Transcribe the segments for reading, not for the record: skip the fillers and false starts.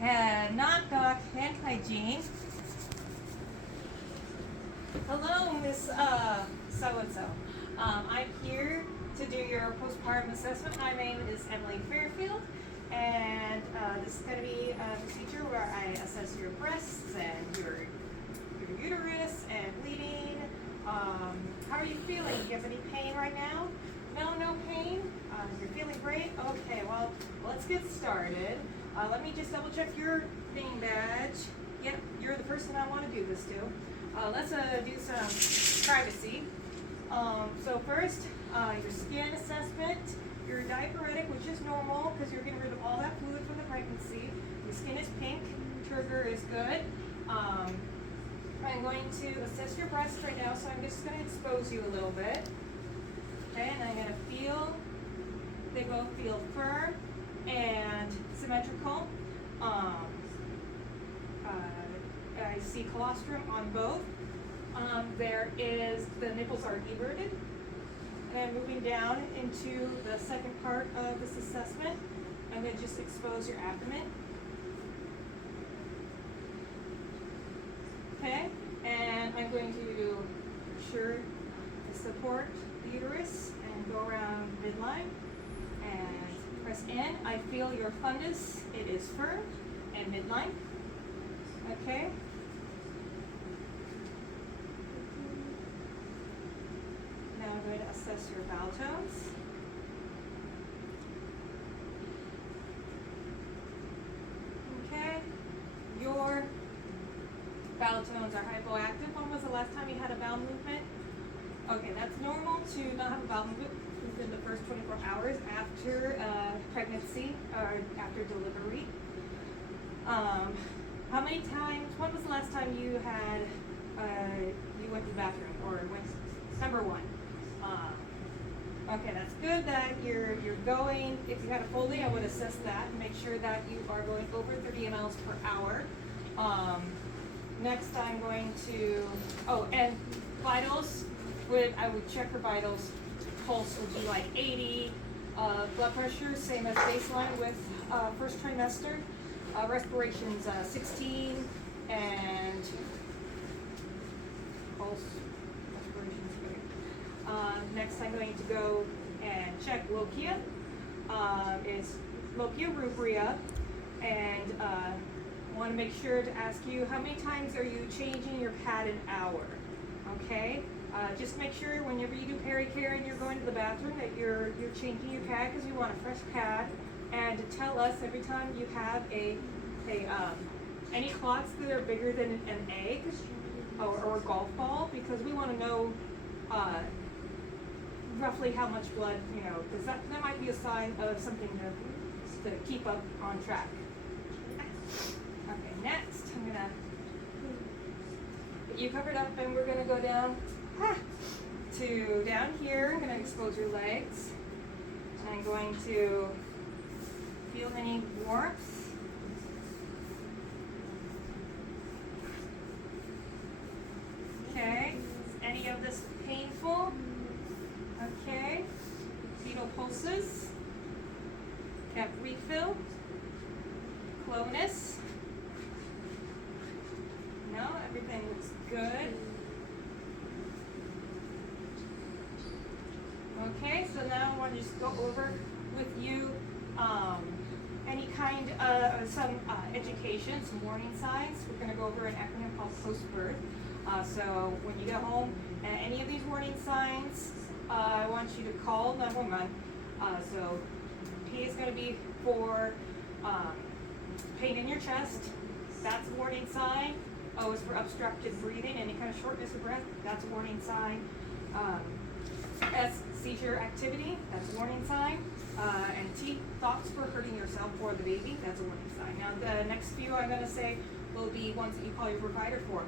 Knock knock, hand hygiene. Hello, Miss so-and-so. I'm here to do your postpartum assessment. My name is Emily Fairfield, and this is going to be a procedure where I assess your breasts and your uterus and bleeding. How are you feeling? Do you have any pain right now? No pain? You're feeling great? Okay, well, let's get started. Let me just double check your name badge. Yep, you're the person I want to do this to. Let's do some privacy. So first, your skin assessment. You're diabetic, which is normal because you're getting rid of all that fluid from the pregnancy. Your skin is pink. Turgor is good. I'm going to assess your breasts right now, so I'm just going to expose you a little bit. Okay, and I'm going to feel, they both feel firm and symmetrical. I see colostrum on both. The nipples are everted. And moving down into the second part of this assessment, I'm going to just expose your abdomen. Okay, and I'm going to ensure to support the uterus and go around midline and press in. I feel your fundus, it is firm and midline. Okay. Now I'm going to assess your bowel tones. Okay. Your bowel tones are hypoactive. When was the last time you had a bowel movement? Okay, that's normal to not have a bowel movement within the first 24 hours after pregnancy or after delivery. How many times, when was the last time you had, you went to the bathroom or went, number one? Okay, that's good that you're going. If you had a Foley, I would assess that and make sure that you are going over 30 mLs per hour. Next, I'm going to, and vitals, I would check her vitals. Pulse would be like 80. Blood pressure, same as baseline with first trimester. Respiration's 16, and pulse, respiration's good. Next, I'm going to go and check lochia. Is lochia rubria, and want to make sure to ask you how many times are you changing your pad an hour? Okay, just make sure whenever you do pericare and you're going to the bathroom that you're changing your pad, because we want a fresh pad. And to tell us every time you have any clots that are bigger than an egg or a golf ball, because we want to know roughly how much blood, because that might be a sign of something to keep up on track. Okay, next I'm gonna get you covered up, and we're gonna go down to down here. I'm gonna expose your legs. I'm going to feel any warmth. Okay, is any of this painful? Okay, fetal pulses, cap refill, clonus. No, everything looks good. Okay, so now I want to just go over with you any kind of some education, some warning signs. We're going to go over an acronym called post-birth. So when you get home, any of these warning signs, I want you to call 911. So P is going to be for pain in your chest. That's a warning sign. O is for obstructed breathing, any kind of shortness of breath. That's a warning sign. S, seizure activity. That's a warning sign. And T, thoughts for hurting yourself or the baby. That's a warning sign. Now the next few I'm going to say will be ones that you call your provider for.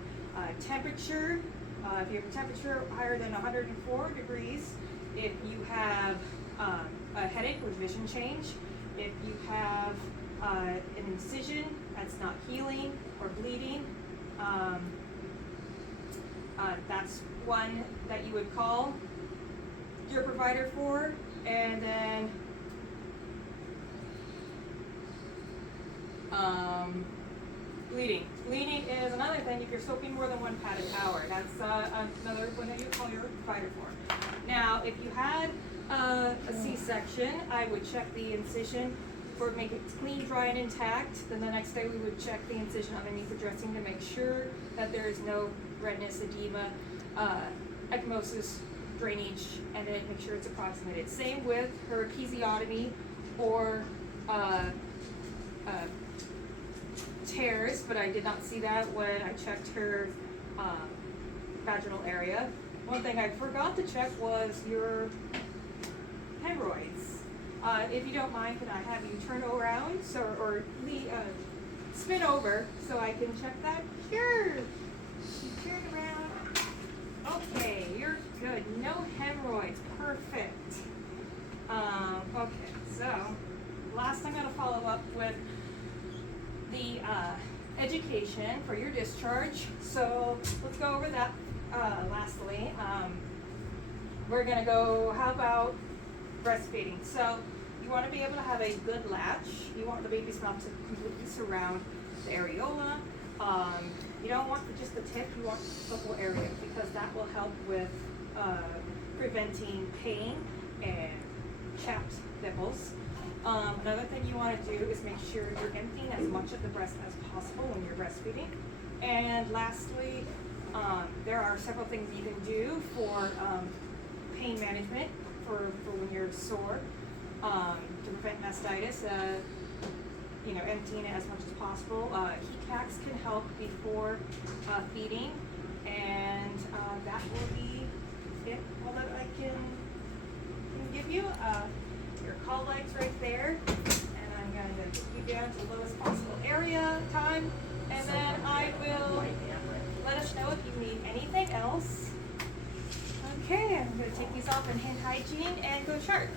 Temperature. If you have a temperature higher than 104 degrees. If you have a headache with vision change. If you have an incision that's not healing or bleeding. That's one that you would call your provider for. And then Bleeding. Bleeding is another thing. If you're soaking more than one padded towel, that's another one that you call your provider for. Now, if you had a C-section, I would check the incision for make it clean, dry, and intact. Then the next day we would check the incision underneath the dressing to make sure that there is no redness, edema, ecchymosis, drainage, and then make sure it's approximated. Same with her episiotomy or tears, but I did not see that when I checked her vaginal area. One thing I forgot to check was your hemorrhoids. If you don't mind, can I have you turn around or spin over so I can check that? Sure. You turn around. Okay, you're good. No hemorrhoids. Perfect. Okay, so last I'm going to follow up with the education for your discharge. So let's go over that lastly. We're going to go, how about breastfeeding? So you want to be able to have a good latch. You want the baby's mouth to completely surround the areola. You don't want just the tip, you want the whole area, because that will help with preventing pain and chapped nipples. Another thing you want to do is make sure you're emptying as much of the breast as possible when you're breastfeeding. And lastly, there are several things you can do for pain management for when you're sore, to prevent mastitis. Emptying it as much as possible. Heat packs can help before feeding, and that will be it. All that I can give you. Your call light's right there, and I'm going to get you down to the lowest possible area time, and then I will let us know if you need anything else. Okay, I'm going to take these off in hand hygiene and go chart.